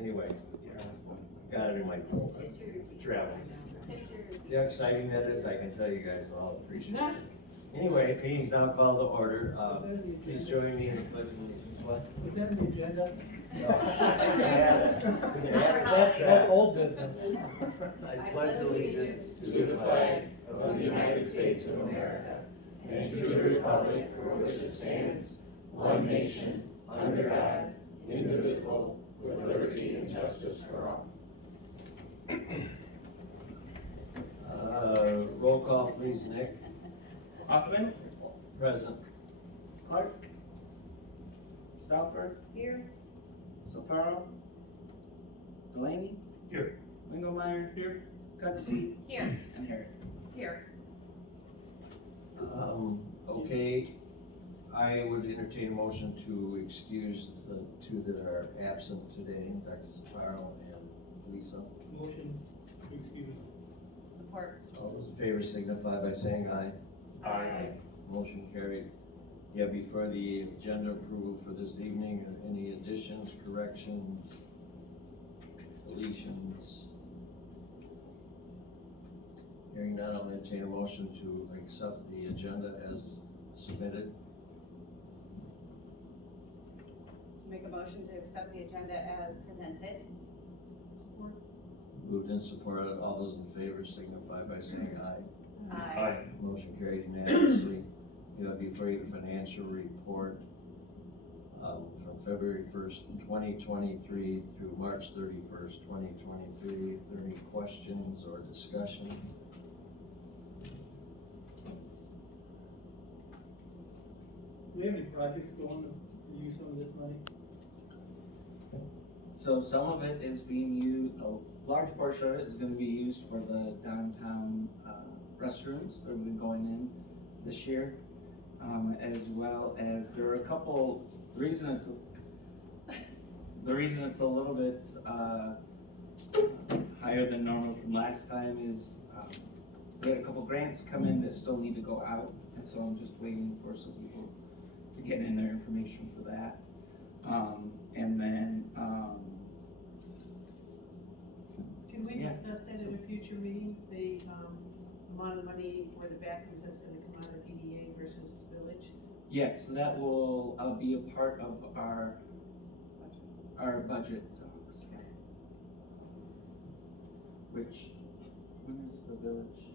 Anyway, got it in my phone. Traveling. See how exciting that is? I can tell you guys all appreciate it. Anyway, meeting's now called to order. Please join me in the pledge of allegiance. What? Is that the agenda? That's old business. I pledge allegiance to the flag of the United States of America and to the republic for which it stands, one nation, under God, indivisible, with liberty and justice for all. Roll call, please, Nick. Hoffman, Present. Clark, Stauffer, Here. Sofaro, Delaney, Here. Wingelmeyer, here, Cutsi, Here. and Harry. Here. Okay, I would entertain a motion to excuse the two that are absent today, Dr. Safaro and Lisa. Motion to excuse. Support. All those in favor signify by saying aye. Aye. Motion carried. Yeah, before the agenda approval for this evening, any additions, corrections, deletions? Hearing none, I'll entertain a motion to accept the agenda as submitted. Make a motion to accept the agenda as presented. Support. Moved and supported. All those in favor signify by saying aye. Aye. Motion carried unanimously. You have before you the financial report from February 1st, 2023 through March 31st, 2023. If there are any questions or discussion? Do we have any projects going to use some of this money? So some of it is being used, a large portion of it is gonna be used for the downtown, restrooms that will be going in this year. As well as there are a couple, the reason it's a little bit, higher than normal from last time is, we had a couple grants come in that still need to go out, and so I'm just waiting for some people to get in their information for that. And then, Can we Yeah. discuss that at a future meeting, the, amount of money for the bathrooms that's gonna come out of DDA versus village? yeah, so that will, be a part of our budget talks, yeah. Which, when is the village?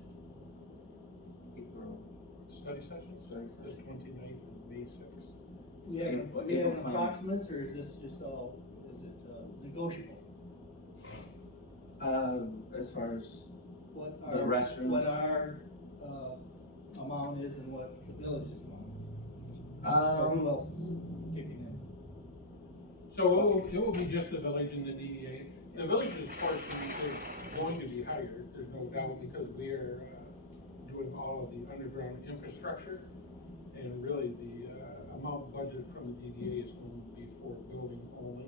April. Study sessions? Study The session. 29th and May 6th. We have April an 20th. approximates, or is this just all, is it negotiable? As far as, What The our, restrooms? what our, amount is and what the village's amount is? Or who else is kicking in? So it will be just the village and the DDA. The village's portion is going to be higher, there's no doubt, because we are doing all of the underground infrastructure. And really the amount budgeted from the DDA is going to be for building only.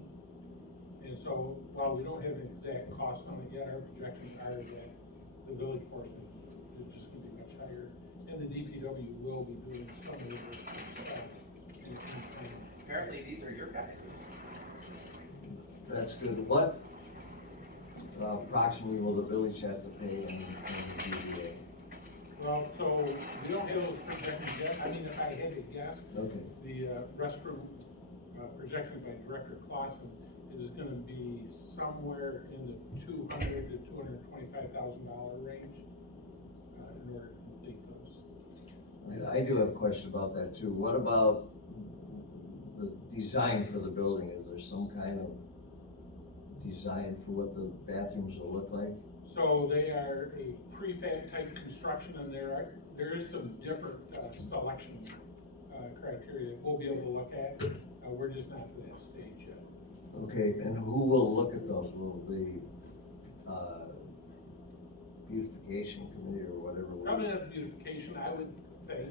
And so while we don't have an exact cost on it yet, our projections are that the village portion is just going to be much higher. And the DPW will be doing some of the stuff. Apparently, these are your guys'. That's good. What approximately will the village have to pay in the DDA? Well, so we don't have those projections yet. I mean, if I had to guess, Okay. the restroom projection by Director Clausen is going to be somewhere in the $200,000 to $225,000 range in order to complete those. I do have a question about that too. What about the design for the building? Is there some kind of design for what the bathrooms will look like? So they are a prefab type construction, and there is some different selection criteria that we'll be able to look at. We're just not to that stage yet. Okay, and who will look at those? Will the beautification committee or whatever? Probably not beautification. I would think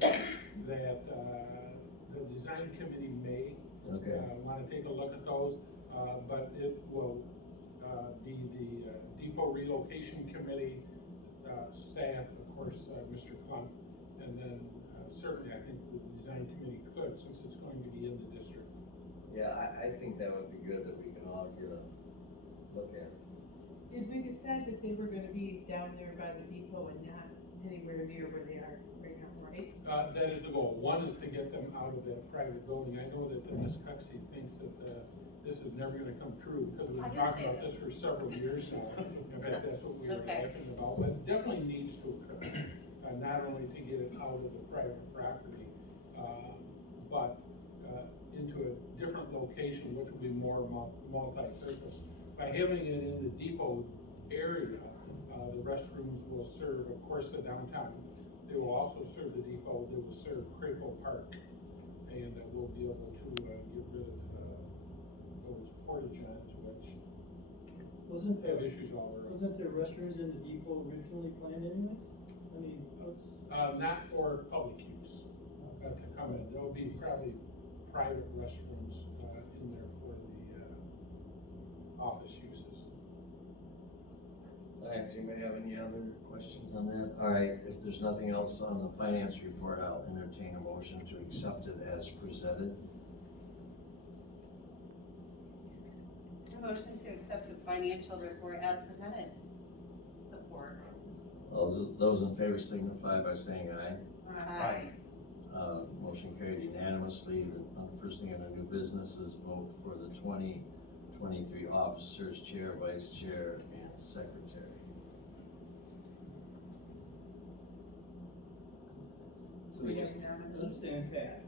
that the design committee may Okay. want to take a look at those, but it will be the depot relocation committee staff, of course, Mr. Klump, and then certainly I think the design committee could, since it's going to be in the district. Yeah, I think that would be good if we can all get a said that they were gonna be down there by the depot and not anywhere near where they are right now, right? That is the goal. One is to get them out of that private building. I know that Ms. Cuxey thinks that, this is never gonna come true, because we've I been didn't talking say about that. this for several years now. In fact, that's what we were Okay. talking about, but it definitely needs to occur. Not only to get it out of the private property, but, into a different location, which will be more multi-purpose. By having it in the depot area, the restrooms will serve, of course, the downtown. They will also serve the depot, they will serve Crapo Park. And we'll be able to, get rid of, those porta johns, which Wasn't have there, issues all around. wasn't there restrooms in the depot originally planned anyways? I mean, what's, Not for public use, to come in, there'll be probably private restrooms, in there for the, office uses. Thanks, anybody have any other questions on that? All right, if there's nothing else on the finance report, I'll entertain a motion to accept it as presented. A motion to accept the financial report as presented. Support. Those in favor signify by saying aye. Aye. Motion carried unanimously. The first thing on the new business is vote for the 2023 officers, chair, vice chair, and secretary. So we just, let's stand pat.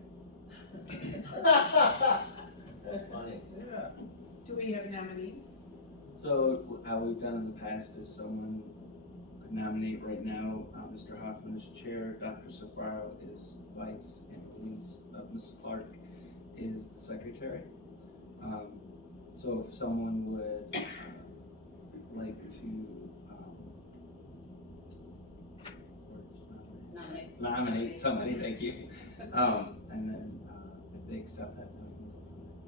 That's funny. Yeah. Do we have nominees? so how we've done in the past is someone could nominate right now, Mr. Hoffman is chair, Dr. Safaro is vice, and Ms. Clark is the secretary. So if someone would, like to, nominate somebody, thank you. And then, if they accept that, then we can go from there.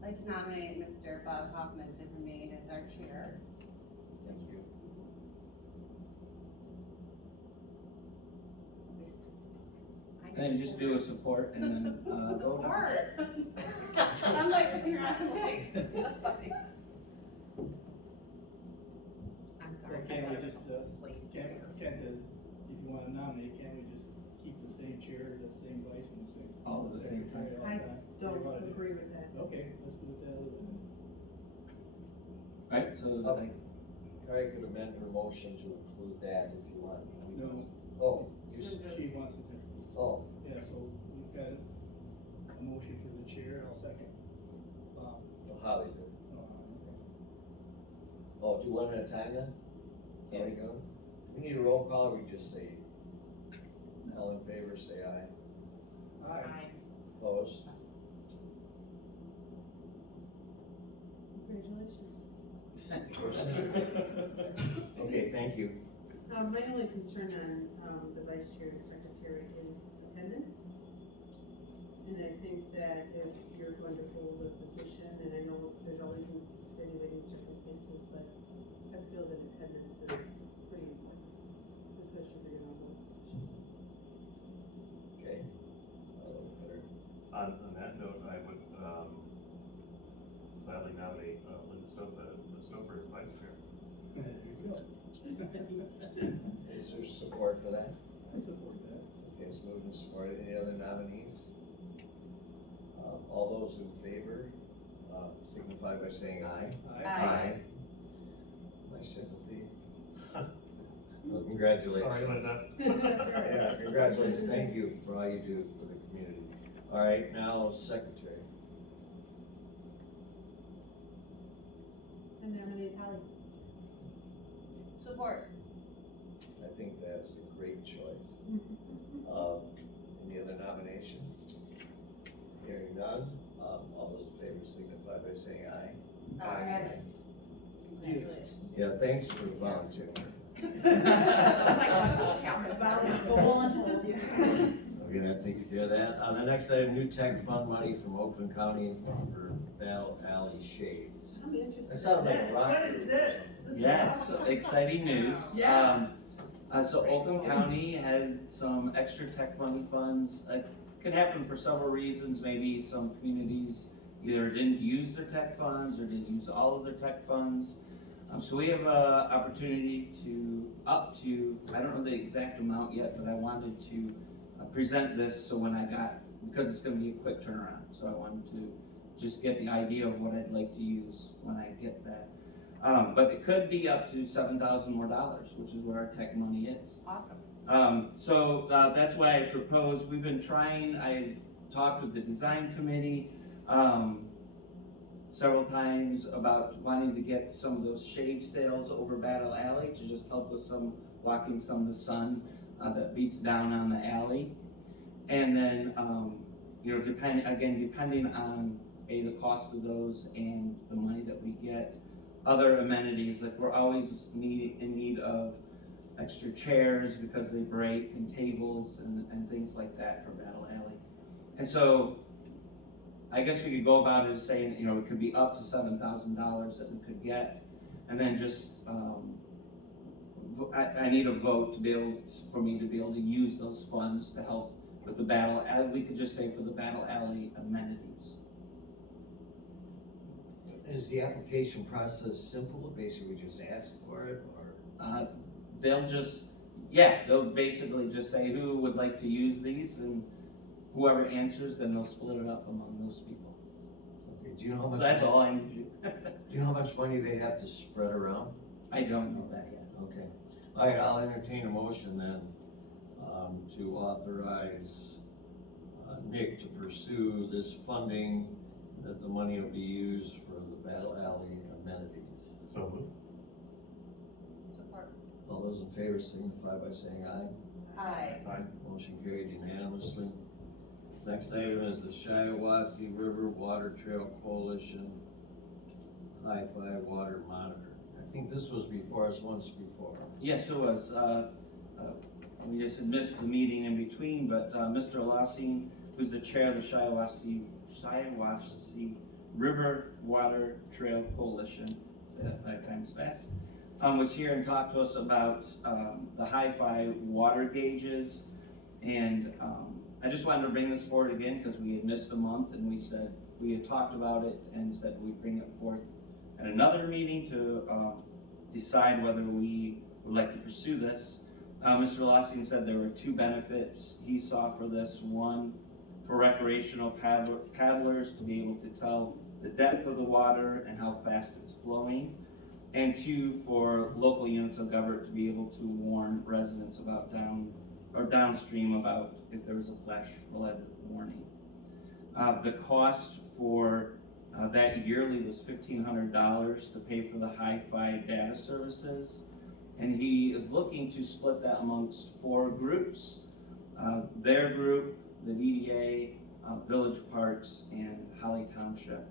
I'd like to nominate Mr. Bob Hoffman to remain as our chair. Thank you. And then just do a support and then, vote. Support. I'm like, you're not like. I'm Or can't we just, if you wanna nominate, can't we just keep the same chair, the same vice, and the same? All at the same time. secretary all I the time? What do don't you wanna do? agree with that. Okay, let's do it that way then. Right, so like, I could amend her motion to include that if you want. No. Oh, you, She wants it to, oh, yeah, so we've got a motion for the chair, I'll second. well, Holly did. Okay. Oh, do one at a time then? Is that how we go? We need a roll call, or we just say, all in favor, say aye. Aye. Opposed? Congratulations. Okay, thank you. My only concern on, the vice chair and secretary is attendance. And I think that if you're going to hold a position, and I know there's always extenuating circumstances, but I feel that attendance is pretty important, especially if you're gonna hold a position. Okay. On that note, I would, gladly nominate, Linda Sofa as vice chair. There you go. Is there support for that? I support that. Okay, it's moved and supported. Any other nominees? All those in favor, signify by saying aye. Aye. My sympathy. Well, congratulations. Sorry, Linda. Yeah, congratulations. Thank you for all you do for the community. All right, now secretary. I nominate Holly. Support. I think that's a great choice. Any other nominations? Hearing none, all those in favor signify by saying aye. Aye. Congratulations. Yeah, thanks for volunteering. Okay, that takes care of that. The next item, new tech fund money from Oakland County for Battle Alley Shades. I'm interested That sounds in like a this. rock What is group. this? This is yes, awesome. exciting news. Yeah. So Oakland County had some extra tech money funds. It could happen for several reasons. Maybe some communities either didn't use their tech funds or didn't use all of their tech funds. So we have a opportunity to, up to, I don't know the exact amount yet, but I wanted to present this, so when I got, because it's gonna be a quick turnaround, so I wanted to just get the idea of what I'd like to use when I get that. But it could be up to $7,000 more, which is what our tech money is. Awesome. So that's why I proposed, we've been trying, I've talked with the design committee several times about wanting to get some of those shade sails over Battle Alley to just help with some, blocking some of the sun that beats down on the alley. And then, you know, depending on the cost of those and the money that we get, other amenities, like we're always in need of extra chairs because they break, and tables and things like that for Battle Alley. And so I guess we could go about it as saying, you know, it could be up to $7,000 that we could get, and then just I need a vote to be able for me to be able to use those funds to help with the Battle Alley. We could just say for the Battle Alley amenities. Is the application process simple? Basically, we just ask for it, or? They'll basically just say who would like to use these, and whoever answers, then they'll split it up among those people. Okay, do you know how much? So that's all I need to do. Do you know how much money they have to spread around? I don't know that yet. Okay. All right, I'll entertain a motion then, to authorize, Nick to pursue this funding, that the money will be used for the Battle Alley amenities. So moved. Support. All those in favor signify by saying aye. Aye. Aye. Motion carried unanimously. Next item is the Shiawassee River Water Trail Coalition Hi-Fi Water Monitor. I think this was before us once before. Yes, it was. We just had missed the meeting in between, but Mr. Lassine, who's the chair of the Shiawassee River Water Trail Coalition, say that 5 times fast, was here and talked to us about the hi-fi water gauges. And I just wanted to bring this forward again because we had missed a month, and we had talked about it and said we'd bring it forth at another meeting to decide whether we would like to pursue this. Mr. Lassine said there were 2 benefits he saw for this. One, for recreational paddlers to be able to tell the depth of the water and how fast it's flowing. And 2, for local units of government to be able to warn residents about downstream about if there was a flash flood warning. The cost for that yearly was $1,500 to pay for the hi-fi data services. And he is looking to split that amongst 4 groups. Their group, the DDA, Village Parks, and Holly Township.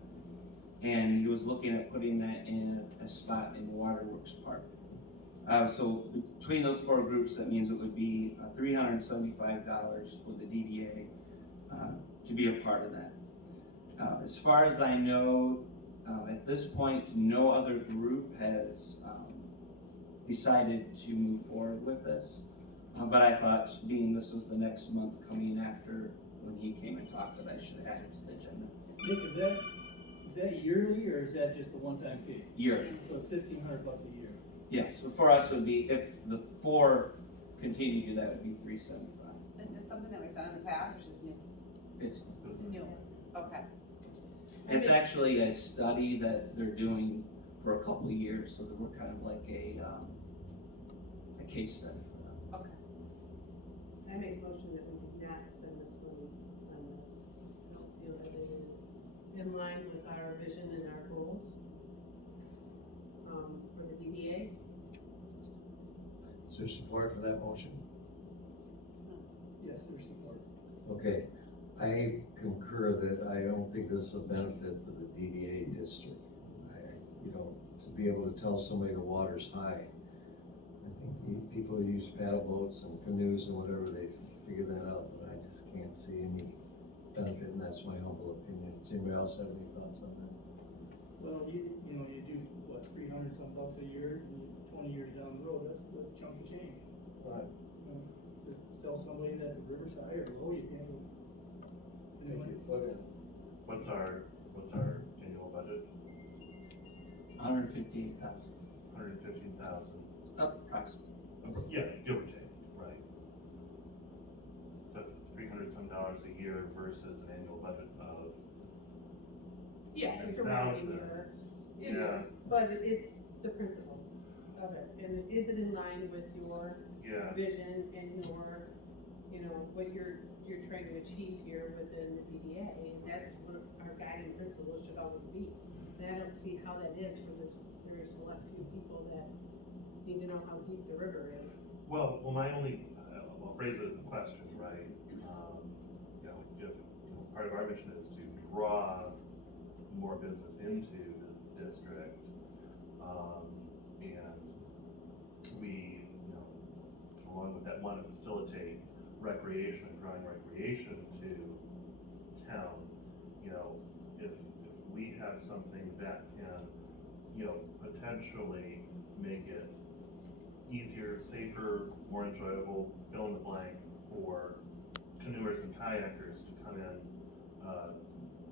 And he was looking at putting that in a spot in Waterworks Park. So between those 4 groups, that means it would be $375 for the DDA to be a part of that. As far as I know, at this point, no other group has decided to move forward with this. But I thought, being this was the next month coming after when he came and talked, that I should add it to the agenda. Nick, is that yearly, or is that just a one-time fee? Yearly. So $1,500 a year. Yes, so for us it would be, if the 4 continue to do that, it would be $375. Is this something that we've done in the past, or just new? It's New. Okay. It's actually a study that they're doing for a couple of years, so that we're kind of like a case study for them. Okay. I make a motion that we do not spend this money on this. I don't feel that it is in line with our vision and our goals, for the DDA. Is there support for that motion? Yes, there's support. Okay, I concur that I don't think this is a benefit to the DDA district. To be able to tell somebody the water's high. I think people who use paddle boats and canoes and whatever, they figure that out, but I just can't see any benefit, and that's my humble opinion. Does anybody else have any thoughts on that? Well, you do, what, 300 some bucks a year, and 20 years down the road, that's a chunk of change. Right. To tell somebody that the river's high or low, you can't go. Take your foot in. What's our annual budget? $158,000. $115,000. Approximately. Yeah, give or take, right. So $300 some a year versus an annual budget of Yeah, it's a regular, it Yeah. is, but it's the principle of it, and is it in line with your Yeah, vision and your, you know, what you're trying to achieve here within the DDA, and that's what our guiding principles should always be. And I don't see how that is for this very select few people that need to know how deep the river is. well, my only, I'll phrase it as a question, right? You know, if, you know, part of our mission is to draw more business into the district, and we, you know, along with that, want to facilitate recreation, drawing recreation to town. You know, if we have something that can, you know, potentially make it easier, safer, more enjoyable, fill in the blank, for canoers and kayakers to come in,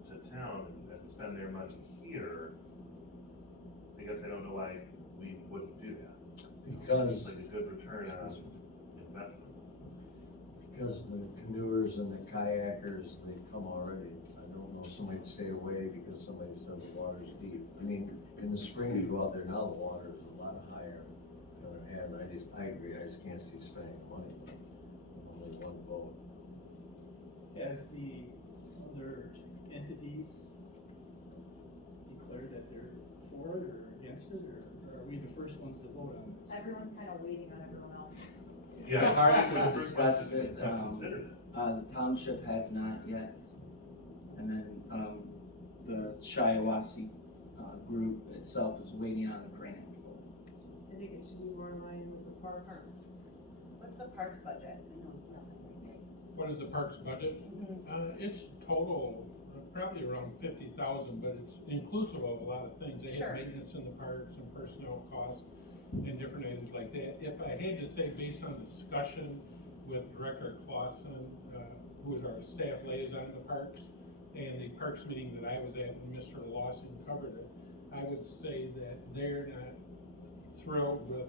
to town and spend their money here, I guess I don't know why we wouldn't do that. Because, It's like a good return on investment. because the canoers and the kayakers, they come already. I don't know, somebody stay away because somebody said the water's deep. I mean, in the spring, you go out there, now the water is a lot higher than it had, and I agree, I just can't see spending money, but only one vote. Has the other entities declared that they're for it or against it, or are we the first ones to vote on this? Everyone's kind of waiting on everyone else. Yeah. Parks we're the have first ones discussed to it, have considered it. the township has not yet. And then, the Shiawassee, group itself is waiting on a grant for it. I think it should be more in line with the parks. What's the parks budget? What is the parks budget? It's total, probably around 50,000, but it's inclusive of a lot of things. They Sure. have maintenance in the parks and personnel costs and different items like that. If I had to say, based on discussion with Director Clausen, who is our staff liaison in the parks, and the parks meeting that I was at when Mr. Lawson covered it, I would say that they're not thrilled with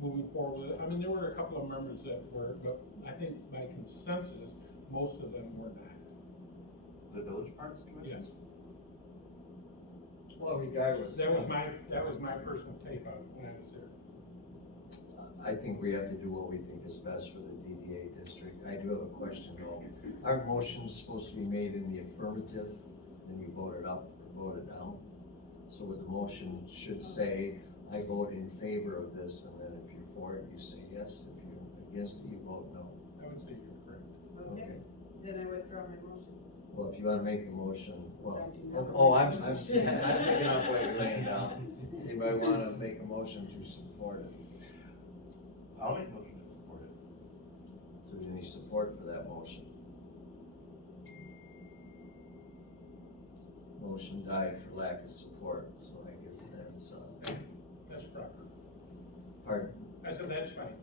moving forward with it. I mean, there were a couple of members that were, but I think by consensus, most of them were not. The village parks, you mentioned? Yes. Well, regardless. That was my personal take on it when I was there. I think we have to do what we think is best for the DDA district. I do have a question though. Aren't motions supposed to be made in the affirmative, then you vote it up or vote it down? So what the motion should say, I vote in favor of this, and then if you're for it, you say yes. If you're against it, you vote no. I would say you're correct. Okay, then I withdraw my motion. Well, if you wanna make the motion, well, I do not oh, wanna I'm make the motion. picking up what you're laying down. Does anybody wanna make a motion to support it? I'll make a motion to support it. So is there any support for that motion? Motion died for lack of support, so I guess that's, That's proper. pardon? I said, that's fine.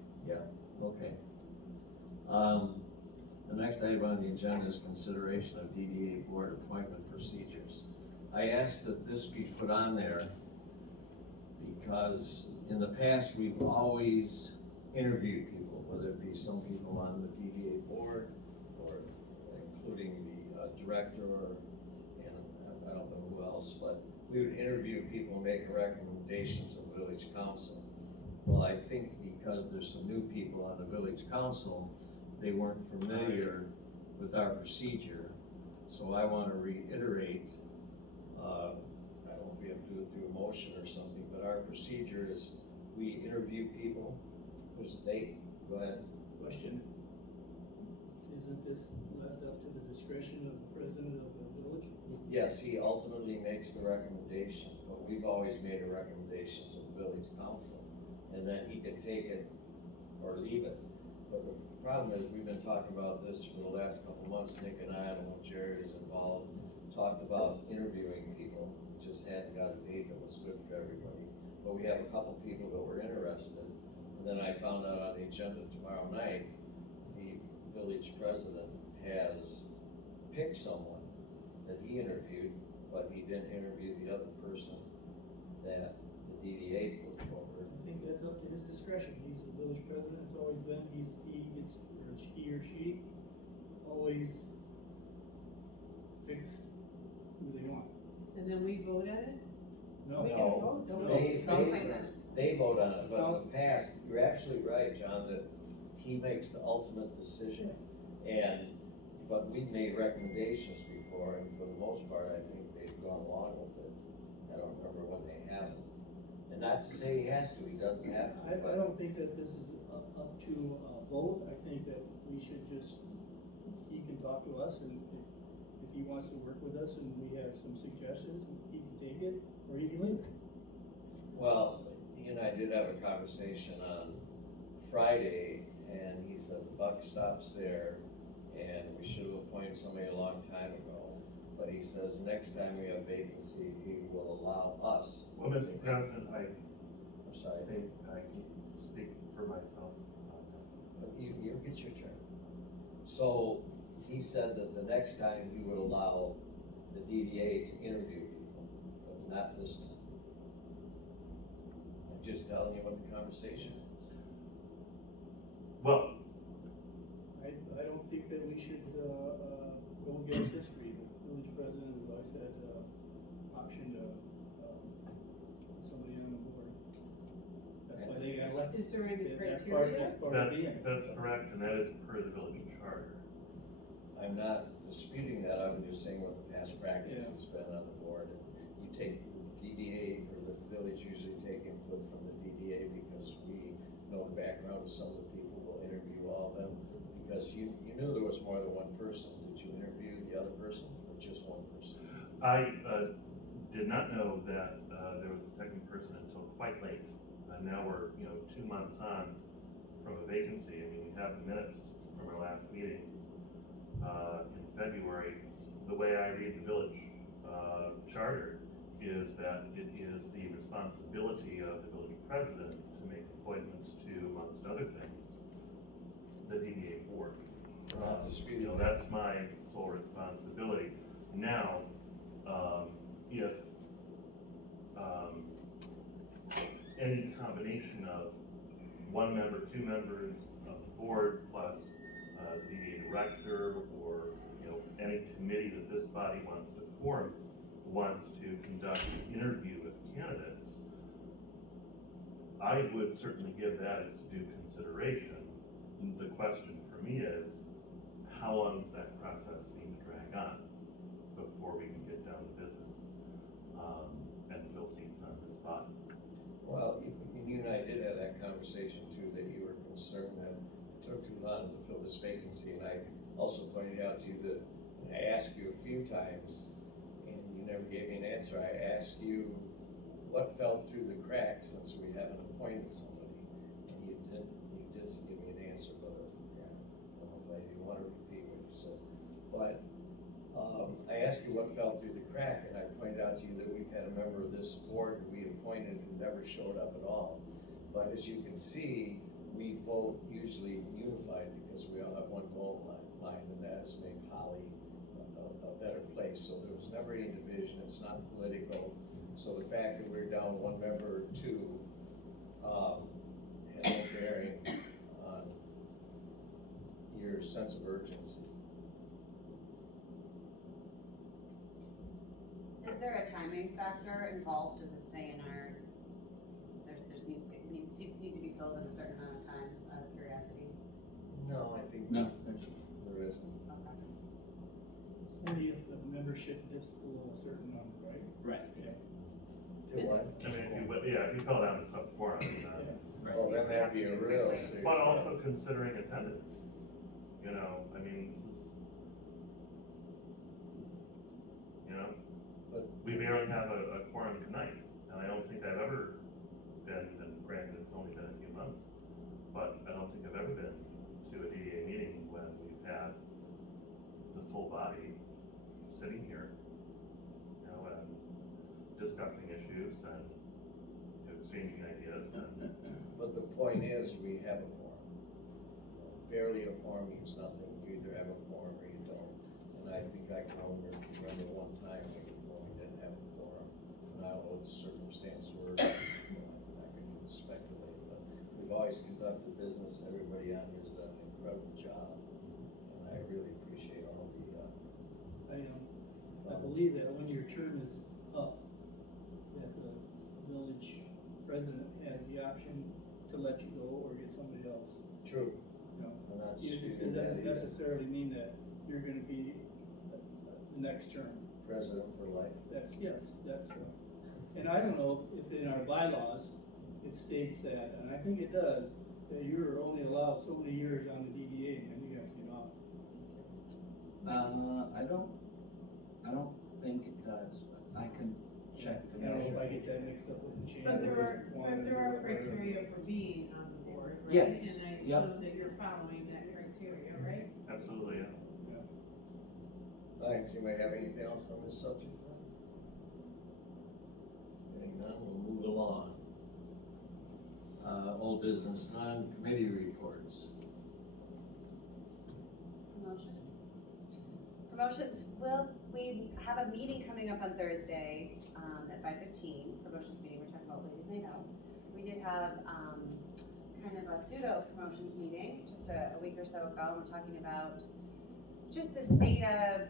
Okay. The next item on the agenda is consideration of DDA board appointment procedures. I asked that this be put on there because in the past, we've always interviewed people, whether it be some people on the DDA board or including the director and I don't know who else, but we would interview people and make recommendations to the village council. Well, I think because there's some new people on the village council, they weren't familiar with our procedure. So I want to reiterate, I don't know if we have to do it through a motion or something, but our procedure is we interview people. There's a date, go ahead. Question, isn't this left up to the discretion of the president of the village? Yes, he ultimately makes the recommendation, but we've always made a recommendation to the village council. And then he can take it or leave it. But the problem is, we've been talking about this for the last couple of months. Nick and I don't know if Jared is involved, talked about interviewing people. Just hadn't got a date that was good for everybody. But we have a couple people that were interested. And then I found out on the agenda tomorrow night, the village president has picked someone that he interviewed, but he didn't interview the other person that the DDA put forward. president's always been, he gets, or he or she always picks who they want. And then we vote at it? No. We can No, vote, don't they, we? they vote on it, but in the past, you're absolutely right, John, that he makes the ultimate decision. But we've made recommendations before, and for the most part, I think they've gone along with it. I don't remember when they haven't. And not to say he has to, he doesn't have to, I but don't think that this is up to a vote. I think that we should just, he can talk to us, and if he wants to work with us and we have some suggestions, he can take it or he can leave it. well, he and I did have a conversation on Friday, and he said the buck stops there, and we should have appointed somebody a long time ago. But he says next time we have vacancy, he will allow us. Well, Mr. President, I'm I sorry, think I can speak for myself. but you get your turn. So he said that the next time he would allow the DDA to interview people, but not this time. I'm just telling you what the conversation is. Well, I don't think that we should, go against history. The village president has always had, option to, put somebody on the board. That's why they got elected. Is there any That's criteria? part of being. that's correct, and that is per the village charter. I'm not disputing that, I'm just saying what the past practice Yeah. has been on the board. You take DDA, or the village usually take input from the DDA because we know the background of some of the people, we'll interview all of them. Because you knew there was more than one person, did you interview the other person, or just one person? I did not know that there was a second person until quite late. Now we're, 2 months on from a vacancy. I mean, we have the minutes from our last meeting in February. The way I read the village charter is that it is the responsibility of the village president to make appointments to, amongst other things, the DDA board. We're not disputing that. That's my sole responsibility. Now, if any combination of one member, two members of the board, plus the DDA director, or, any committee that this body wants to form, wants to conduct an interview with candidates, I would certainly give that its due consideration. The question for me is, how long does that process need to drag on before we can get down to business, and fill seats on this body? Well, you and I did have that conversation too, that you were concerned that it took too long to fill this vacancy, and I also pointed out to you that I asked you a few times, and you never gave me an answer. I asked you what fell through the cracks since we haven't appointed somebody, and you didn't give me an answer, but, yeah, I don't know if you want to repeat what you said. But, I asked you what fell through the crack, and I pointed out to you that we've had a member of this board who we appointed who never showed up at all. But as you can see, we vote usually unified because we all have one goal line, and that is make Holly a better place. So there was never any division, it's not political. So the fact that we're down one member or two, had no bearing on your sense of urgency. Is there a timing factor involved? Does it say in our, seats need to be filled in a certain amount of time, out of curiosity? No, I think No. there isn't. Okay. Only if the membership dips below a certain number, right? Right. Yeah. To what? I mean, if you fell down to sub quorum, Right. Well, then that'd be a real serious. but also considering attendance, I mean, But we barely have a quorum tonight, and I don't think I've ever been, and granted, it's only been a few months, but I don't think I've ever been to a DDA meeting when we've had the full body sitting here, and discussing issues and exchanging ideas, and But the point is, we have a quorum. Barely a quorum means nothing, you either have a quorum or you don't. And I think I can remember one time when we didn't have a quorum, and I don't know what the circumstances were, I can speculate, but we've always conducted business, everybody on here's done an incredible job, and I really appreciate all the, I believe that when your term is up, that the village president has the option to let you go or get somebody else, True. you know. I'm not It speaking doesn't that either. necessarily mean that you're gonna be the next term. President for life. That's, and I don't know if in our bylaws, it states that, and I think it does, that you're only allowed so many years on the DDA, and you have to get off. I don't think it does, but I can check to I don't know make if I sure. get that mixed up with the chamber. But there are or whatever. criteria for being on the board, right? Yes, And I yep. assume that you're following that criteria, right? Absolutely, yeah. Thanks, you may have anything else on this subject? Hearing none, we'll move along. Old business, non-committee reports. Promotions, we have a meeting coming up on Thursday, at 5:15, promotions meeting, we're talking about Ladies Night Out. We did have, kind of a pseudo promotions meeting just a week or so ago, and we're talking about just the state of,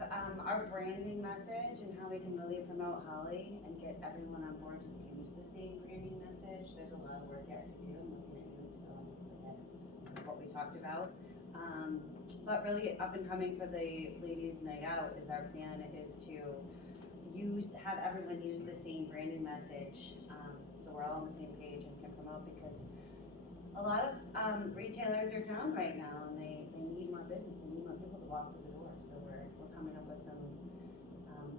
our branding message and how we can really promote Holly and get everyone on board to use the same branding message. There's a lot of work yet to do, I'm looking at you, so I'm forget what we talked about. But really up and coming for the Ladies Night Out is our plan is to have everyone use the same branding message. So we're all on the same page and can promote, because a lot of retailers are down right now and they need more business, they need more people to walk through the door. So we're coming up with some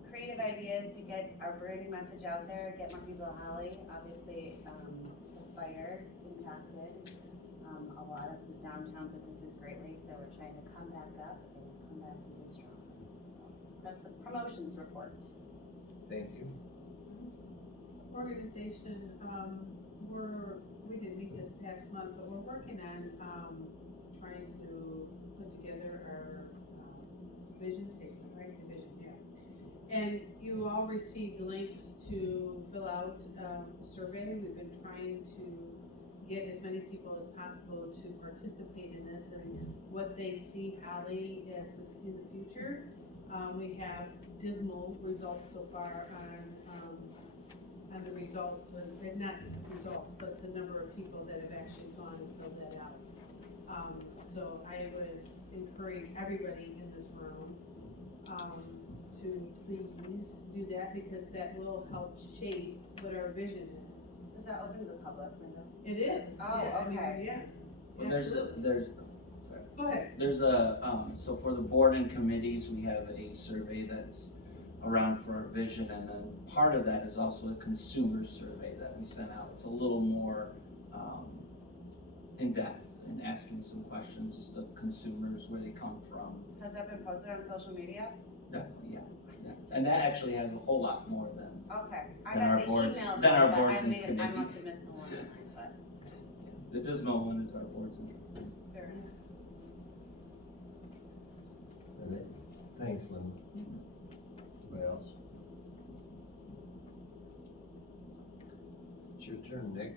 creative ideas to get our branding message out there, get more people to Holly. Obviously, the fire impacted a lot of the downtown businesses greatly, so we're trying to come back up and come back even stronger. So that's the promotions report. Thank you. Organization, we didn't meet this past month, but we're working on, trying to put together our, vision statement, right, it's a vision, yeah. And you all received links to fill out, a survey. We've been trying to get as many people as possible to participate in this and what they see Holly as in the future. We have dismal results so far on the results, and not results, but the number of people that have actually gone and filled that out. So I would encourage everybody in this room, to please do that, because that will help shape what our vision is. Is that open to the public, Linda? It is. Oh, Yeah, I mean, okay. Yeah. Well, Absolutely. Go ahead. There's so for the board and committees, we have a survey that's around for our vision, and then part of that is also a consumer survey that we sent out. It's a little more, in-depth and asking some questions just of consumers, where they come from. Has that been posted on social media? Definitely, yeah. And that actually has a whole lot more than, Okay, I Than our got the boards- email, than our but boards I and must have committees. missed the one online, but the dismal one is our boards and fair enough. Thanks, Lynn. Anybody else? It's your turn, Nick.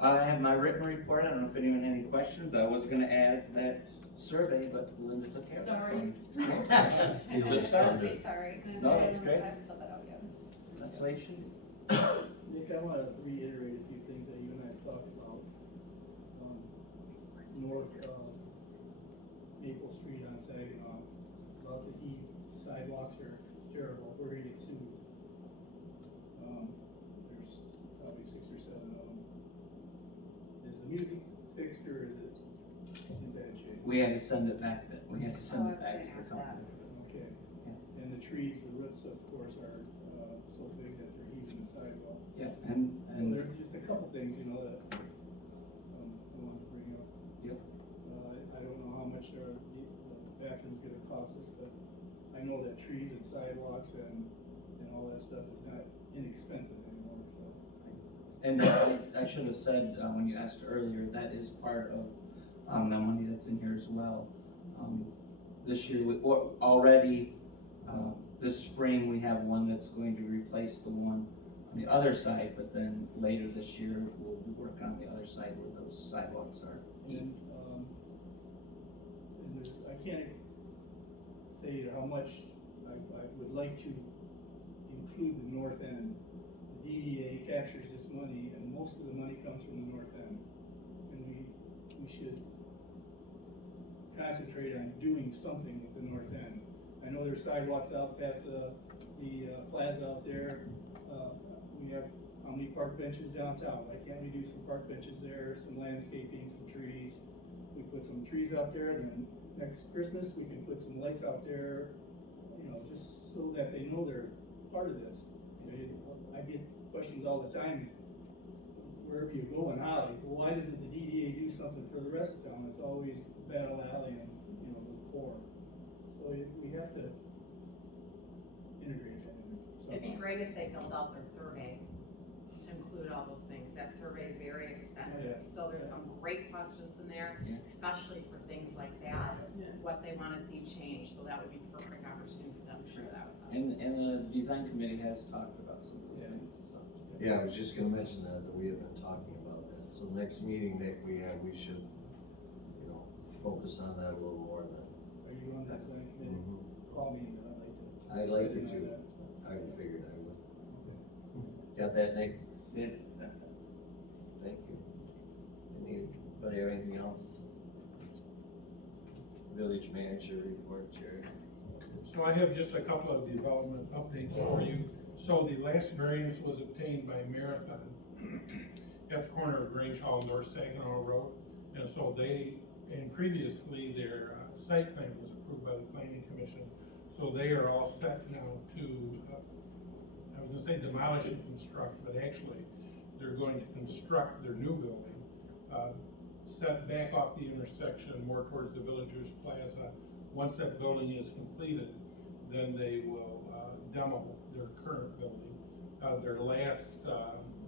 I have my written report. I don't know if anyone had any questions. I was gonna add that survey, but Linda took care of it. Sorry. Steal Just his started. thunder. Sorry. No, that's great. I haven't filled that out yet. That's the way it should be. Nick, I wanna reiterate a few things that you and I have talked about. North, Maple Street on Saginaw, about the heat, sidewalks are terrible, we're gonna get sued. There's probably 6 or 7 of them. Is the music fixed or is it in bad shape? We had to send it back then. We had to send Oh, I it was back gonna to the ask that. company. Okay, Yeah. and the trees, the roots of course are, so big that they're heaving the sidewalk. Yeah, So and, there's just a couple things, you know, that, I wanted to bring up. Yep. I don't know how much the bathroom's gonna cost us, but I know that trees and sidewalks and all that stuff is not inexpensive anymore, so. and I should have said, when you asked earlier, that is part of, the money that's in here as well. This year, already, this spring, we have one that's going to replace the one, on the other side, but then later this year, we'll be working on the other side where those sidewalks are. And there's, I can't say how much I would like to include the north end. The DDA captures this money, and most of the money comes from the north end. And we should concentrate on doing something with the north end. I know there's sidewalks out past the plaza out there. We have how many park benches downtown? Why can't we do some park benches there, some landscaping, some trees? We put some trees out there, and then next Christmas, we can put some lights out there, you know, just so that they know they're part of this. You know, I get questions all the time, wherever you go in Holly, well, why doesn't the DDA do something for the rest of town? It's always Battle Alley and, you know, the core. So we have to integrate that. It'd be great if they filled out their survey to include all those things. That survey is very expensive, Yeah. so there's some great questions in there, Yeah. especially for things like that, Yeah. what they wanna see changed, so that would be perfect opportunity for them to share that with us. And the design committee has talked about some of those Yeah. things, so. Yeah, I was just gonna mention that we have been talking about that, so next meeting that we have, we should, you know, focus on that a little more than. Are you on that side committee? Call me and I'd like to too. I figured I would. Got that, Nick? Yeah. Thank you. Anybody have anything else? Village manager report, Jerry. So I have just a couple of development updates for you. So the last variance was obtained by Marathon at the corner of Grange Hall and North Saginaw Road. And so and previously their site plan was approved by the planning commission. So they are all set now to, I was gonna say demolish and construct, but actually they're going to construct their new building, set back off the intersection more towards the Villagers Plaza. Once that building is completed, then they will demo their current building. Their last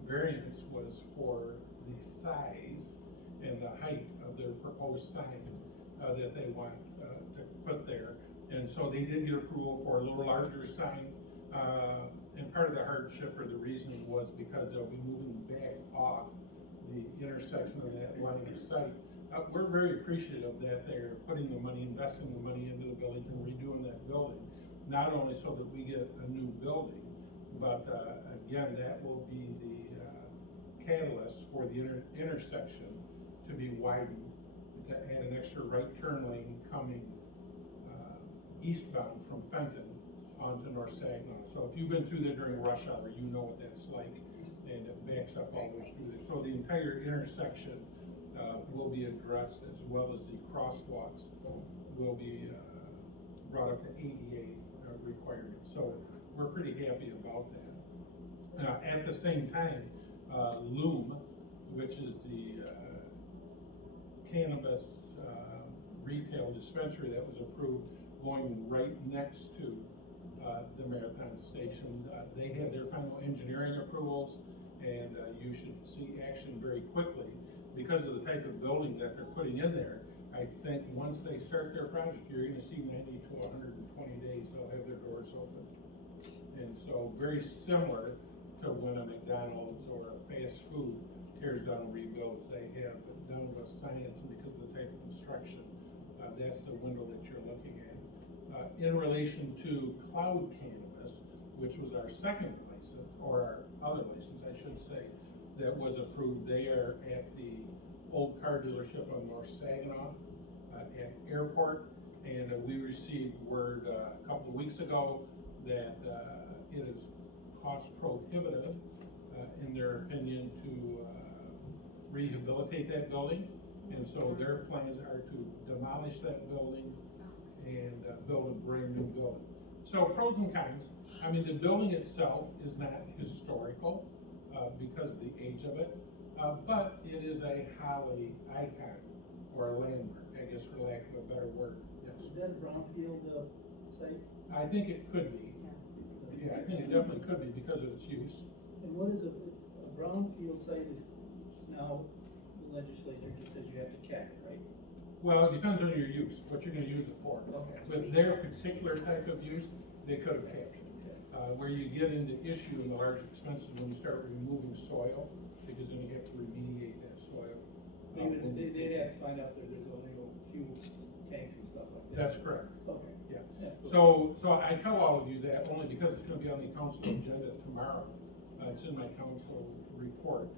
variance was for the size and the height of their proposed sign that they want to put there. And so they did get approval for a little larger sign. And part of the hardship or the reasoning was because they'll be moving back off the intersection of that line of sight. We're very appreciative that they're putting the money, investing the money into the building and redoing that building. Not only so that we get a new building, but again, that will be the catalyst for the intersection to be widened, to add an extra right turn lane coming eastbound from Fenton onto North Saginaw. So if you've been through there during rush hour, you know what that's like, and it backs up all the way through there. So the entire intersection will be addressed, as well as the crosswalks will be brought up to ADA requirements. So we're pretty happy about that. At the same time, Loom, which is the cannabis retail dispensary that was approved, going right next to the Marathon Station. They had their final engineering approvals, and you should see action very quickly. Because of the type of building that they're putting in there, I think once they start their project, you're gonna see 90 to 120 days, they'll have their doors open. And so very similar to when a McDonald's or a fast food tears down and rebuilds, they have done with science, and because of the type of construction, that's the window that you're looking at. In relation to Cloud Cannabis, which was our second license, or our other license, I should say, that was approved, they are at the old car dealership on North Saginaw at Airport, and we received word a couple of weeks ago that it is cost prohibitive, in their opinion, to rehabilitate that building. And so their plans are to demolish that building and build a brand new building. So pros and cons. I mean, the building itself is not historical because of the age of it, but it is a Holly icon or a landmark, I guess, for lack of a better word. Yes. Is that a brownfield site? I think it could be. Yeah, I think it definitely could be because of its use. And what is a brownfield site is now the legislature just says you have to cap it, right? Well, it depends on your use, what you're gonna use it for. Okay. With their particular type of use, they could have captured it. Where you get into issue in the large expenses when you start removing soil, because then you have to remediate that soil. They'd have to find out that there's illegal fuel tanks and stuff like that. That's correct. Okay. Yeah. So I tell all of you that only because it's gonna be on the council agenda tomorrow. It's in my council report,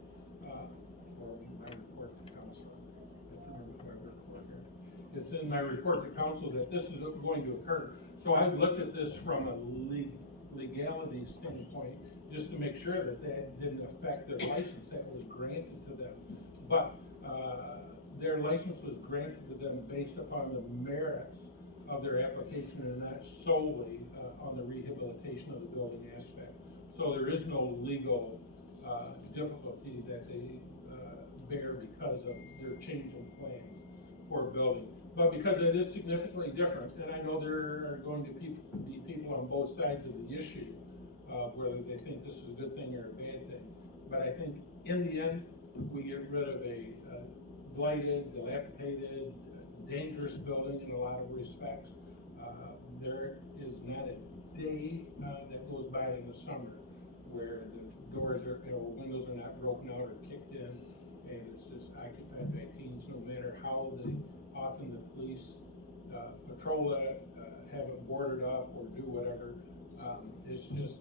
or my report to council. I have to remember my report here. It's in my report to council that this is going to occur. So I've looked at this from a legality standpoint, just to make sure that that didn't affect their license that was granted to them. But, their license was granted to them based upon the merits of their application and not solely, on the rehabilitation of the building aspect. So there is no legal, difficulty that they, bear because of their change in plans for a building. But because it is significantly different, and I know there are going to be people on both sides of the issue, whether they think this is a good thing or a bad thing. But I think in the end, we get rid of a blighted, dilapidated, dangerous building in a lot of respects. There is not a day that goes by in the summer where the doors or windows are not broken out or kicked in, and it's just occupied by teens, no matter how often the police patrol it, have it boarded up or do whatever. It's just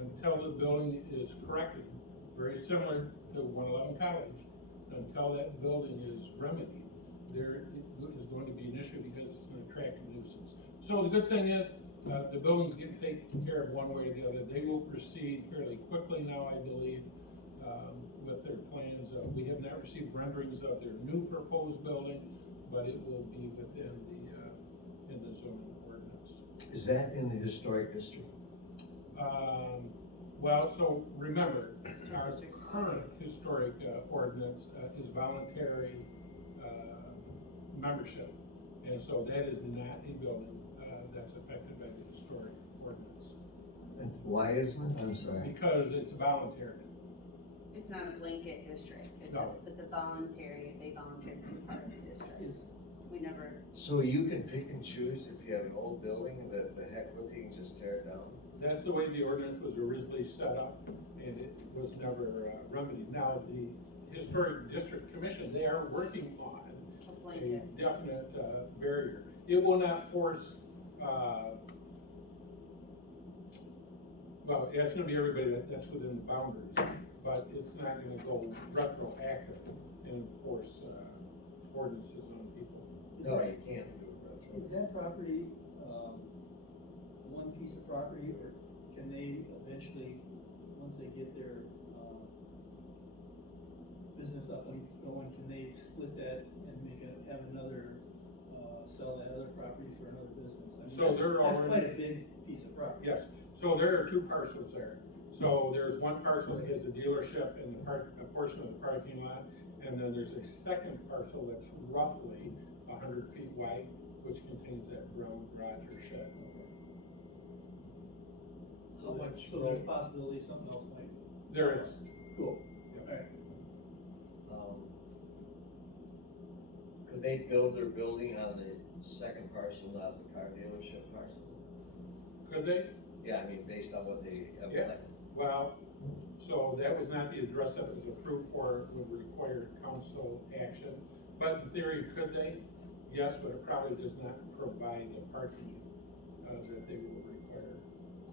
until the building is corrected, very similar to 111 College, until that building is remedied, there is going to be an issue because it's an attractive nuisance. So the good thing is, the buildings get taken care of one way or the other. They will proceed fairly quickly now, I believe, with their plans. We have not received renderings of their new proposed building, but it will be within in the zoning ordinance. Is that in the historic district? Well, so remember, our current historic ordinance is voluntary membership. And so that is not a building that's affected by the historic ordinance. And why isn't it? I'm sorry. Because it's voluntary. It's not a blanket district, No. it's a voluntary, they volunteer to be part of the district. We never, So you can pick and choose if you have an old building that the heck with it, you can just tear it down? That's the way the ordinance was originally set up, and it was never remedied. Now, the Historic District Commission, they are working on a a blanket. definite barrier. It will not force, well, it's gonna be everybody that's within the boundaries, but it's not gonna go retroactive and enforce ordinances on people. No, you can't do it. Is that property, one piece of property, or can they eventually, once they get their, business up and going, can they split that and have another, sell that other property for another business? I mean, So they're that's already- quite a big piece of property. Yes, so there are two parcels there. So there's one parcel that has a dealership and a portion of the parking lot, and then there's a second parcel that's roughly 100 feet wide, which contains that brown garage or shed. So there's possibility something else might, There is. cool, Yep. alright. Could they build their building on the second parcel, not the car dealership parcel? Could they? Yeah, I mean, based on what they have Yeah. planned. Well, so that was not the address that was approved for, would require council action. But in theory, could they? Yes, but it probably does not provide the parking that they will require.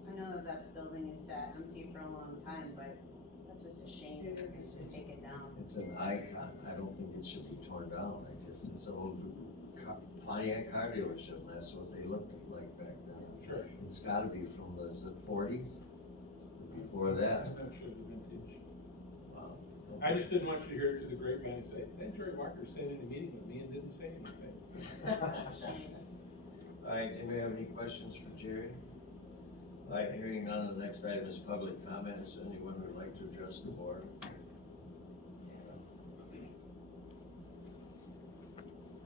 I know that that building is sat empty for a long time, but that's just a shame if they're gonna just take it down. It's an icon. I don't think it should be torn down. It's an old Pontiac car dealership, and that's what they looked like back then. Sure. It's gotta be from the 40s, before that. I'm not sure the vintage. Wow. I just didn't want you to hear it through the grapevine and say, "Hey, Jerry Walker sat in a meeting with me and didn't say anything." Shame. All right, anybody have any questions for Jerry? All right, hearing none, the next item is public comments. Anyone would like to address the board?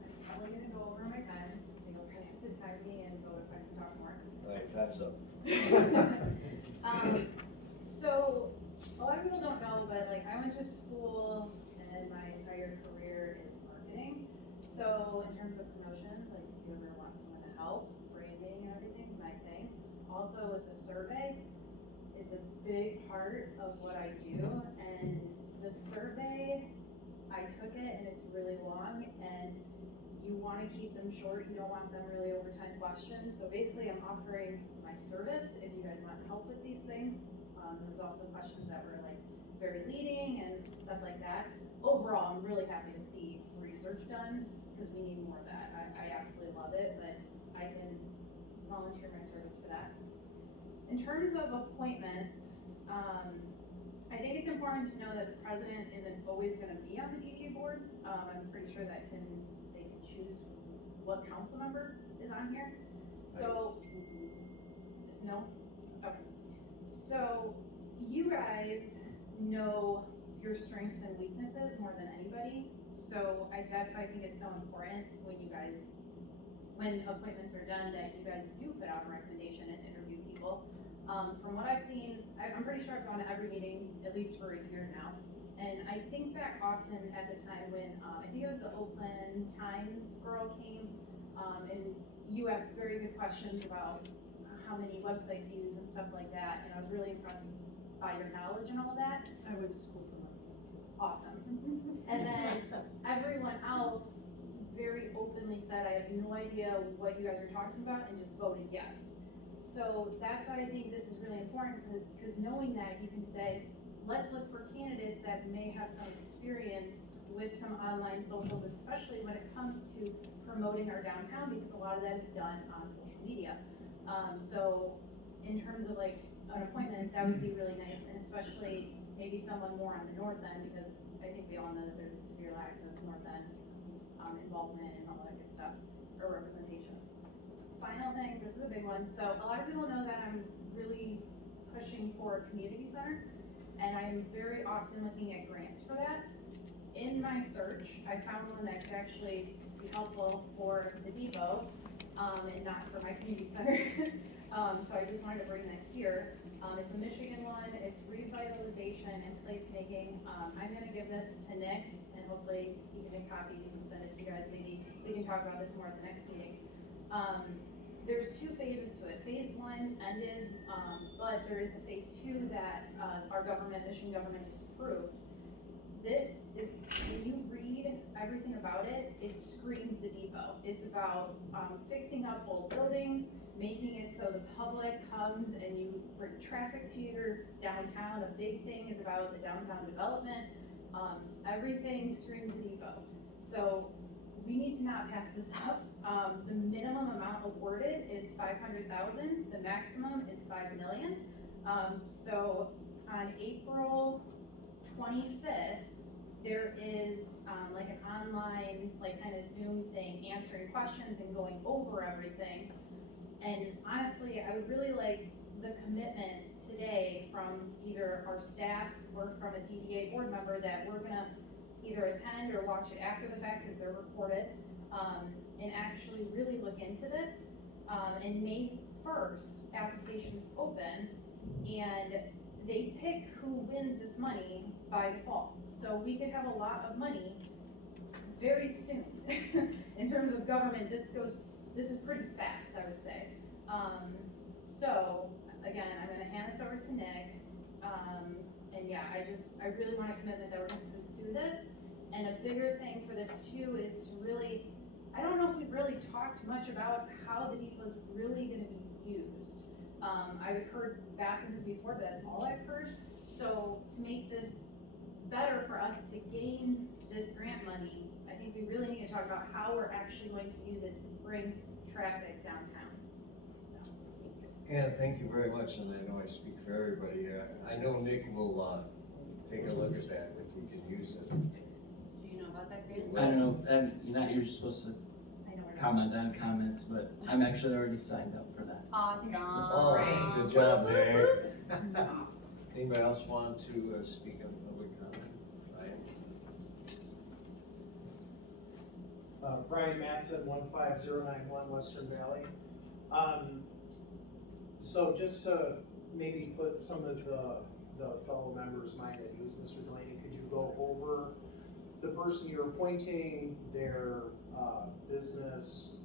I'm probably gonna go over my time, so you'll kind of have to time me and go if I can talk more. All right, time's up. So, a lot of people don't know, but like, I went to school and my entire career is marketing. So in terms of promotions, like if you ever want someone to help, branding and everything's my thing. Also with the survey, a big part of what I do, and the survey, I took it and it's really long, and you wanna keep them short, you don't want them really over 10 questions, so basically I'm offering my service if you guys want help with these things. There's also questions that were like very leading and stuff like that. Overall, I'm really happy to see research done, because we need more of that. I absolutely love it, but I can volunteer my service for that. In terms of appointments, I think it's important to know that the president isn't always gonna be on the DDA board. I'm pretty sure that they can choose what council member is on here. So, no? Okay. So, you guys know your strengths and weaknesses more than anybody. So that's why I think it's so important when appointments are done, that you guys do put out a recommendation and interview people. From what I've seen, I'm pretty sure I've gone to every meeting at least for a year now. And I think back often at the time when, I think it was the Oakland Times girl came, and you asked very good questions about how many website views and stuff like that, and I was really impressed by your knowledge and all of that. I went to school for that. Awesome. And then everyone else very openly said, I have no idea what you guys are talking about, and just voted yes. So that's why I think this is really important, because knowing that, you can say, let's look for candidates that may have some experience with some online social, especially when it comes to promoting our downtown, because a lot of that is done on social media. So in terms of like an appointment, that would be really nice, and especially maybe someone more on the north end, because I think we all know that there's a severe lack of north end involvement and all that good stuff, or representation. Final thing, this is a big one. So a lot of people know that I'm really pushing for a community center, and I'm very often looking at grants for that. In my search, I found one that could actually be helpful for the depot, and not for my community center. So I just wanted to bring that here. It's a Michigan one, it's revitalization and placemaking. I'm gonna give this to Nick, and hopefully he can make copies and send it to you guys. Maybe we can talk about this more at the next meeting. There's 2 phases to it. Phase 1 ended, but there is a phase 2 that our government, Michigan government, just approved. This is, when you read everything about it, it screams the depot. It's about fixing up old buildings, making it so the public comes and you bring traffic to your downtown. A big thing is about the downtown development. Everything screams the depot. So we need to not pass this up. The minimum amount awarded is $500,000. The maximum is $5 million. So on April 25th, there is like an online, like kind of Zoom thing, answering questions and going over everything. And honestly, I would really like the commitment today from either our staff or from a DDA board member that we're gonna either attend or watch it after the fact, because they're recorded, and actually really look into this. And May 1st, applications open, and they pick who wins this money by default. So we could have a lot of money very soon. In terms of government, this is pretty fast, I would say. So again, I'm gonna hand this over to Nick. And yeah, I really want a commitment that we're gonna pursue this. And a bigger thing for this too is to really, I don't know if we've really talked much about how the depot is really gonna be used. I've heard bad things before, but that's all I've heard. So to make this better for us to gain this grant money, I think we really need to talk about how we're actually going to use it to bring traffic downtown. And thank you very much, and I know I speak for everybody. I know Nick will, take a look at that if we can use it. Do you know about that grant? I don't know, and you're not usually supposed to I know we're not- comment on comments, but I'm actually already signed up for that. Awesome. Oh, good job, Nick. Anybody else want to speak on public comment? Ryan? Brian Matson, 15091 Western Valley. So just to maybe put some of the fellow members' mind at ease, Mr. Delaney, could you go over the person you're appointing, their business,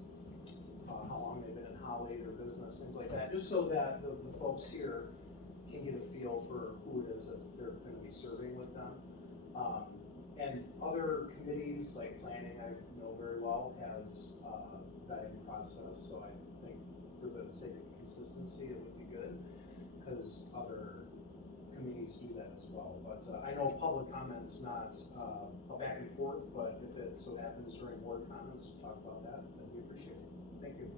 how long they've been in Holly, their business, things like that, just so that the folks here can get a feel for who it is that they're gonna be serving with them. And other committees, like planning, I know very well, has a vetting process, so I think for the sake of consistency, it would be good, because other committees do that as well. But I know public comment's not a back and forth, but if it so happens during board comments, talk about that, that'd be appreciated. Thank you.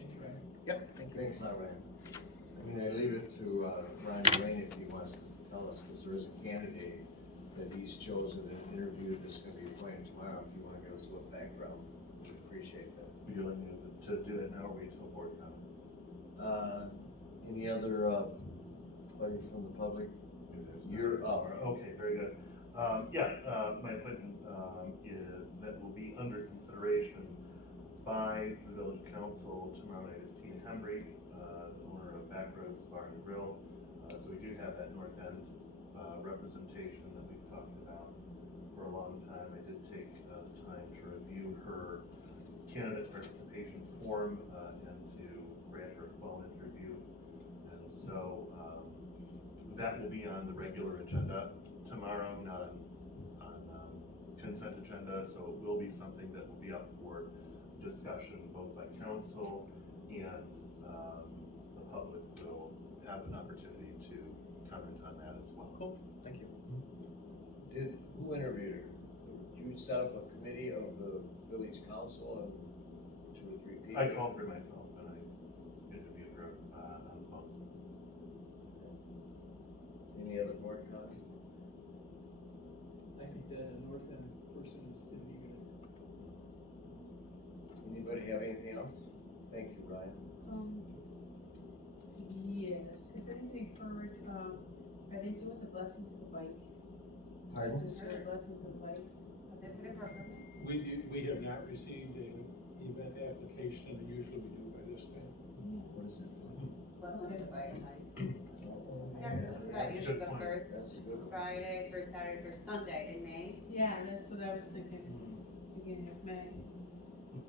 Thanks, Ryan. Yep, thank you. Thanks, Ryan. I mean, I leave it to Ryan Lane if he wants to tell us, because there is a candidate that he's chosen and interviewed that's going to be appointed tomorrow. If you want to give us a little background, we'd appreciate that. Would you like me to do that now or wait till board comments? Any other, buddy from the public? You're up. Okay, very good. My appointment, that will be under consideration by the village council tomorrow night is Tina Hembry, the owner of Backroads Bar and Grill. So we do have that North End, representation that we've talked about for a long time. I did take, the time to review her candidate participation form, and to grant her a phone interview. And so, that will be on the regular agenda tomorrow, not on consent agenda, so it will be something that will be up for discussion both by council and the public will have an opportunity to comment on that as well. Cool, thank you. Who interviewed her? Did you set up a committee of the village council and 2 or 3 people? I called her myself and I interviewed her on the phone. Any other board comments? I think that a North End person is gonna be good. Anybody have anything else? Thank you, Ryan. Yes, has anybody heard, are they doing the blessings of the bike? Pardon? Is there blessings of bikes? Have they put in for a permit? We have not received an event application, and usually we do by this time. What is it? Let's just invite them. Yeah, Yeah. isn't that usually the first That's a good one. Friday, first Saturday, first Sunday in May? Yeah, that's what I was thinking, it's beginning of May.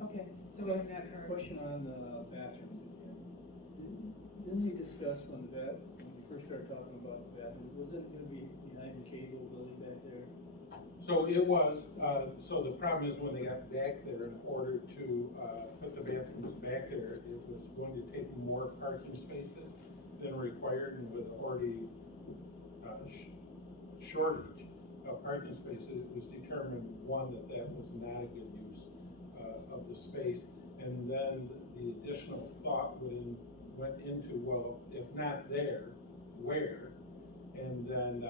Okay, so we have not heard. Question on the bathrooms again. Didn't we discuss when when we first started talking about the bathrooms, was it gonna be behind the Kazel building back there? So it was, so the problem is when they got back there, in order to, put the bathrooms back there, it was going to take more parking spaces than required, and with already, shortage of parking spaces, it was determined, one, that was not a good use, of the space. And then the additional thought went into, well, if not there, where? And then,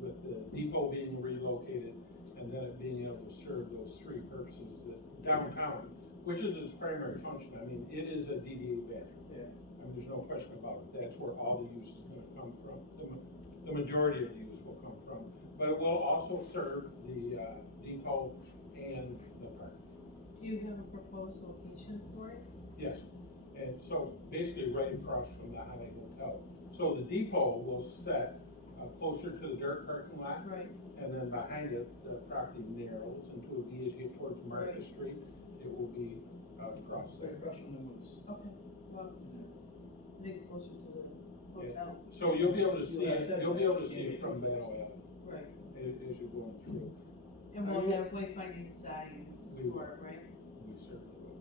with the depot being relocated, and then it being able to serve those 3 purposes, that downtown, which is its primary function, I mean, it is a DDA bathroom. Yeah. I mean, there's no question about it, that's where all the use is gonna come from, the majority of the use will come from. But it will also serve the, depot and the park. Do you have a proposed location for it? Yes, and so basically right across from the Holiday Hotel. So the depot will set closer to the dirt parking lot, Right. and then behind it, the property narrows into a V as you get towards Market Right. Street. It will be across Right there. across from the Moose. Okay, well, maybe closer to the hotel. So you'll be able to see You'll it, access you'll be that. able to see it from that oil Right, as you're going through. and we'll have wayfinding signs We will. for it, right? We certainly will.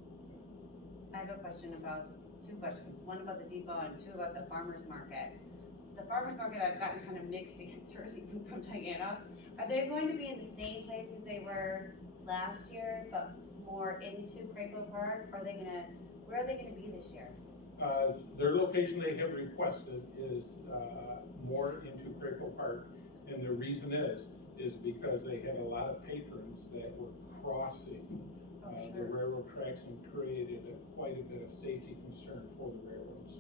I have a question about, 2 questions, one about the depot and 2 about the farmer's market. The farmer's market, I've gotten kind of mixed answers even from Diana. Are they going to be in the same places they were last year, but more into Crapo Park? Where are they gonna be this year? Their location they have requested is, more into Crapo Park, and the reason is because they had a lot of patrons that were crossing, the railroad tracks and created quite a bit of safety concern for the railroads.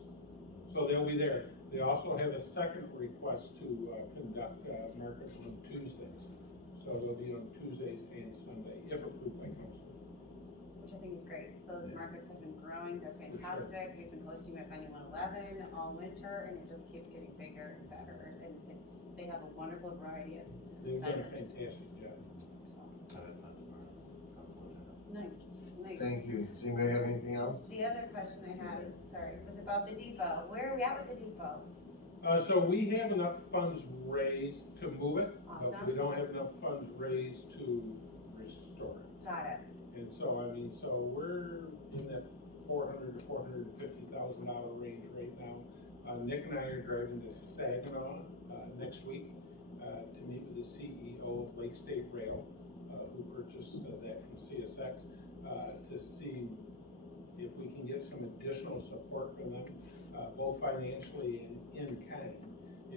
So they'll be there. They also have a second request to, conduct, markets on Tuesdays. So they'll be on Tuesdays and Sunday, if approved by council. Which I think is great. Those markets have been growing, they're fantastic. We've been hosting them at 9111 all winter, and it just keeps getting bigger and better. And they have a wonderful variety of They've done a vendors. fantastic job. Nice, nice. Thank you. Does anybody have anything else? The other question I had, sorry, was about the depot. Where are we at with the depot? So we have enough funds raised to move it, but Awesome. we don't have enough funds raised to restore it. Got it. And so, I mean, so we're in that $400,000 to $450,000 range right now. Nick and I are driving to Saginaw, next week, to meet with the CEO of Lake State Rail, who purchased that from CSX, to see if we can get some additional support from them, both financially and in kind.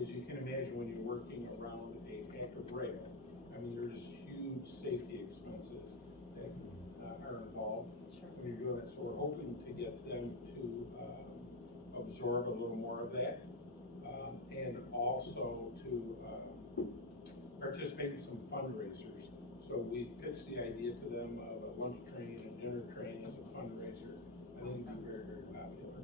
As you can imagine, when you're working around a active rail, I mean, there's huge safety expenses that are involved when you're doing that. So we're hoping to get them to absorb a little more of that, and also to participate in some fundraisers. So we pitched the idea to them of a lunch train and dinner train as a fundraiser. I think it'd be very, very popular.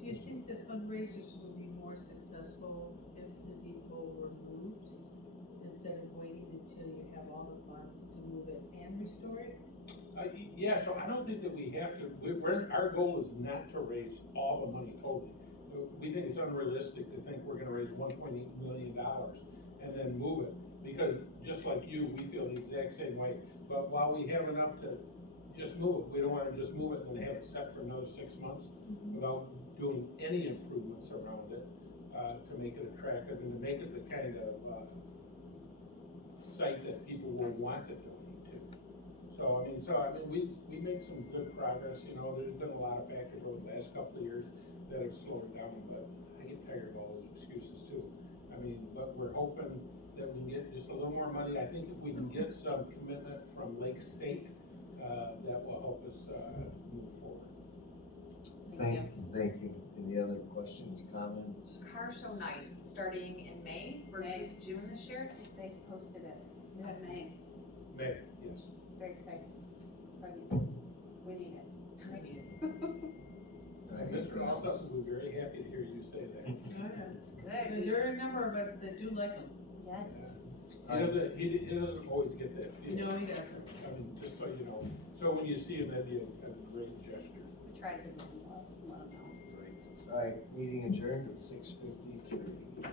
Do you think the fundraisers would be more successful if the depot were moved instead of waiting until you have all the funds to move it and restore it? Yeah, so I don't think that we have to, our goal is not to raise all the money totally. We think it's unrealistic to think we're gonna raise $1.8 million and then move it, because just like you, we feel the exact same way. But while we have enough to just move it, we don't wanna just move it and then have it set for another 6 months without doing any improvements around it, to make it attractive and to make it the kind of, site that people will want to donate to. So, I mean, we made some good progress, you know, there's been a lot of factors over the last couple of years that have slowed it down, but I get tired of all those excuses too. I mean, but we're hoping that we can get just a little more money. I think if we can get some commitment from Lake State, that will help us, move forward. Thank you. Thank you. Any other questions, comments? Car show night, starting in May versus June this year? They posted it. We have May. May, yes. Very excited. We need it. We need it. Mr. Alsop will be very happy to hear you say that. It's good. There are a number of us that do like them. Yes. He doesn't always get that feeling. No, he doesn't. I mean, just so you know, so when you see him, that'd be a great gesture. We try to give them some love. Let them know. All right, meeting adjourned at 6:53.